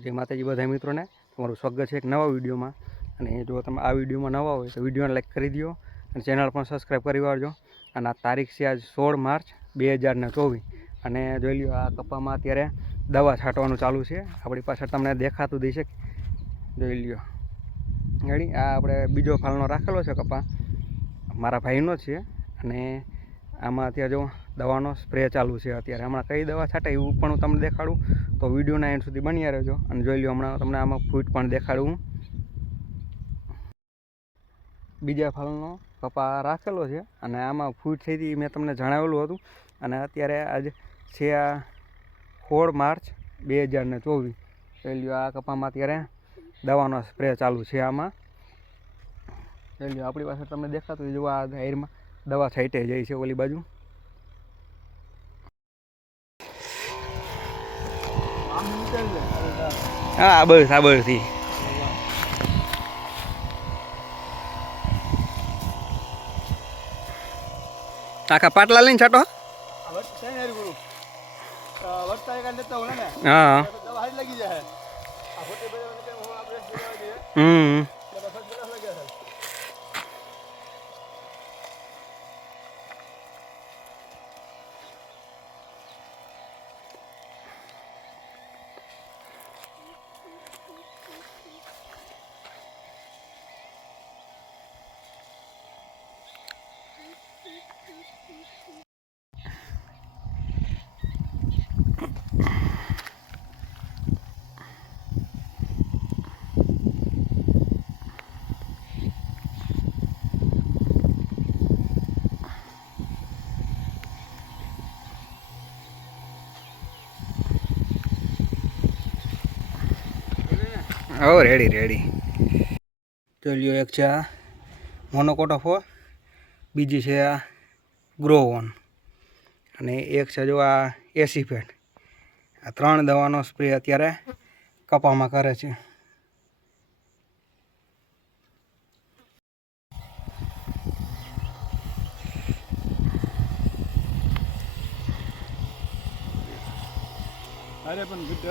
जय माताजी बधाई मित्रों ने तमारुं स्वागत है एक नवा विडियो में। अने जो तमे आ विडियो में नवा हो तो विडियो ने लाइक करी दियो और चेनल पर सब्सक्राइब करी वाळजो। अने आ तारीख से आज 16 मार्च 2024 अने जोई ल्यो आ कपामां अत्यारे दवा छांटवानुं चालू छे। आपणी पाछळ तमने देखातुं दिशे, जोई ल्यो। रेडी आ आपणे बीजो फालनो राखेलो छे कपा, मारा भाईनो छे। अने आमां अत्यारे जो दवानो स्प्रे चालू है। अत्यारे हमणां कई दवा छांटे एवुं पण हुं तमने देखाडुं, तो विडियोना एंड सुधी बन्या रहेजो। अने जोई ल्यो हमणां तमने आमां फूट पण देखाडुं। बीजा फालनो कपा राखेलो छे अने आमां फूट थई ती मैं तमने जणावेलुं हतुं। अने अत्यारे आज छे आ 16 मार्च 2024। जोई ल्यो आ कपामां अत्यारे दवानो स्प्रे चालू है। आमां जोई ल्यो आपणी पासे तमने देखातुं जो आ जाहिरमां दवा छांटे जाय छे ओली बाजू। हाँ बस आ बस थी आखा पाटला लईने छाटो। हाँ ओ रेडी रेडी। तो लियो एक है मोनोकोटोफो, बीजी है आ ग्रोवन अने एक है जो आ एसीफेट। आ 3 दवानो स्प्रे अत्यारे कपामां करे छे। अरे पण गुड